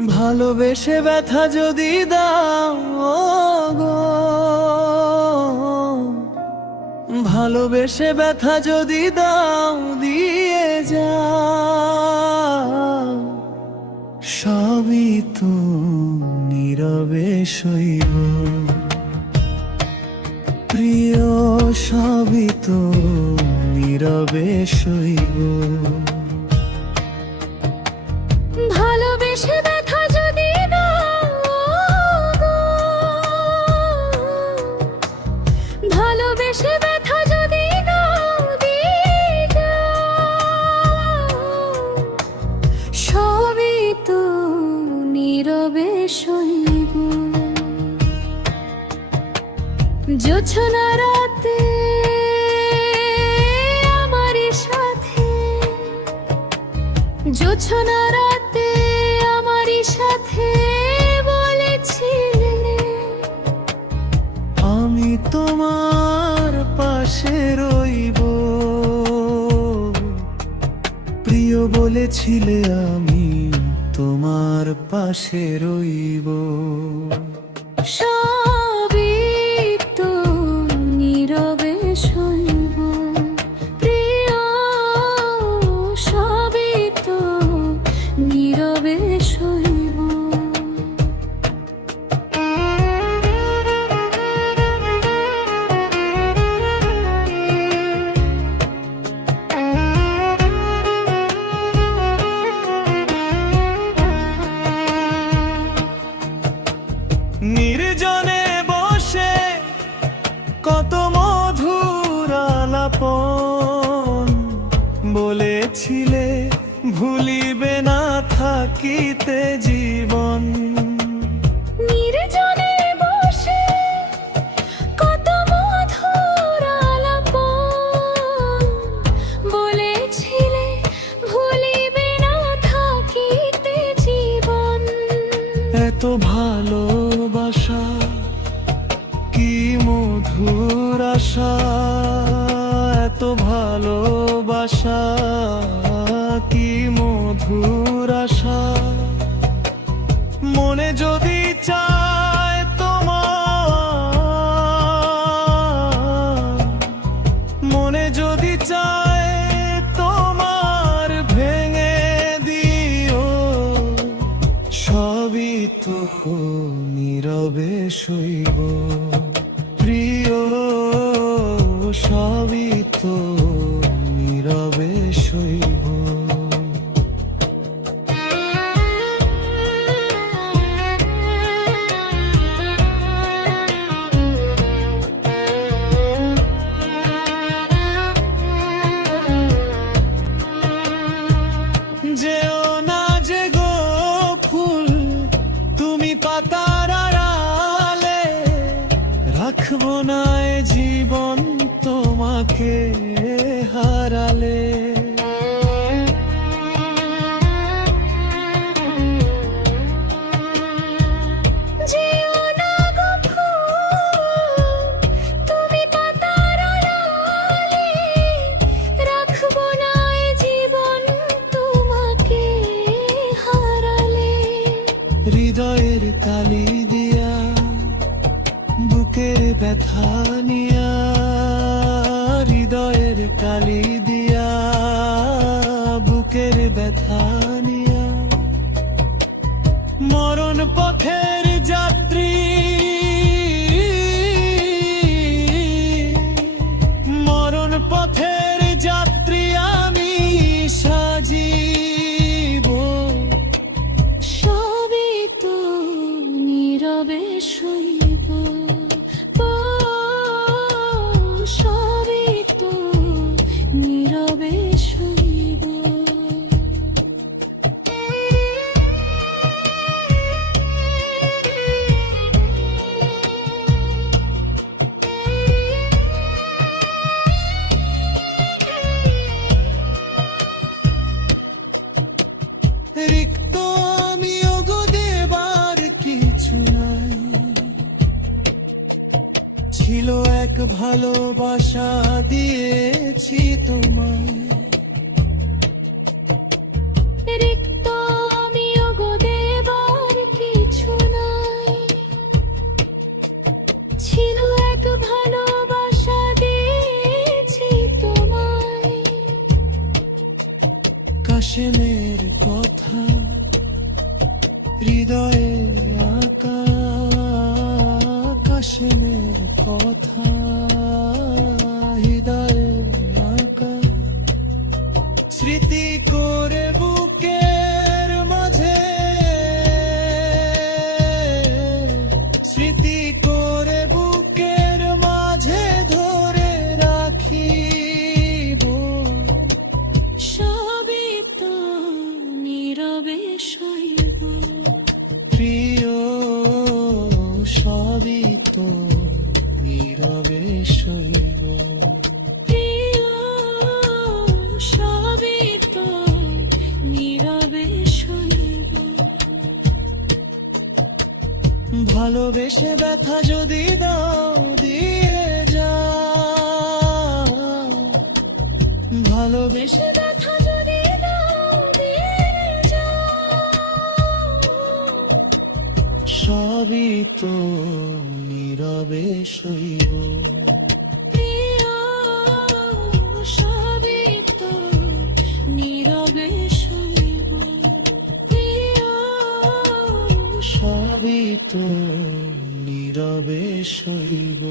ভালোবেসে ব্যথা যদি দাও গো, ভালোবেসে ব্যথা যদি দাও দিয়ে যাও, সবই তো নীরবে সইব প্রিয়, সবই তো নীরবে সইব। ভালোবেসে ব্যথা যদি দাও গো, ভালোবেসে ব্যথা যদি দাও দিয়ে যাও, সবই তো নীরবে সইব। জোছনা রাতে আমারই সাথে, জোছনা রাতে আমারই সাথে বলেছিলে আমি তোমার পাশে রইব প্রিয়, বলেছিলে আমি তোমার পাশে রইব। সবই তো নীরবে সইব প্রিয়, সবই তো নীরবে সইব। নির্জনে বসে কত মধুর আলাপন, বলেছিলে ভুলিবে না থাকিতে জীবন। নির্জনে বসে কত মধুর আলাপন, বলেছিলে ভুলিবে না থাকিতে জীবন। এত ভালোবাসা কি মধুর আশা, এত ভালোবাসা কি মধুর আশা, মনে যদি চায় তোমার, মনে যদি চায় তোমার ভেঙে দিও, সবই তো নীরবে সইব প্রিয়, সবই তো নীরবে সইব। যেও না যে গো ফুল তুমি পাতার আড়ালে, রাখবো না এ জীবন তোমাকে হারালে। যেও না গো ফুল তুমি পাতার আড়ালে, রাখবো না এ জীবন তোমাকে হারালে। হৃদয়ের কালি দিয়া বুকের ব্যথা নিয়া, হৃদয়ের কালি দিয়া বুকের ব্যথা নিয়া, মরণ পথের যাত্রী, মরণ পথের যাত্রী আমি সাজিব, সবই তো নীরবে সইব, সবই তো নীরবে সইব। রিক্ত আমিও গো দেবার কিছু নাই, ছিল এক ভালোবাসা দিয়েছি তোমায়। রিক্ত আমিও গো দেবা হৃদয়ে আঁকা কাশিমের কথা, হৃদয়ে আঁকা স্মৃতি করে বুকের মাঝে, স্মৃতি করে বুকের মাঝে ধরে রাখিব। সবই তো নীরবে সইব, প্রিয় সবই তো নীরবে সইব। প্রিয় সবই তো নীরবে সইব। ভালোবেসে ব্যথা যদি দাও দিয়ে যা, ভালোবেসে ব্যথা যদি দাও দিয়ে যাও, সবই তো নীরবে সইব। প্রিয় সবই তো নীরবে সইব। প্রিয় সবই তো নীরবে সইব।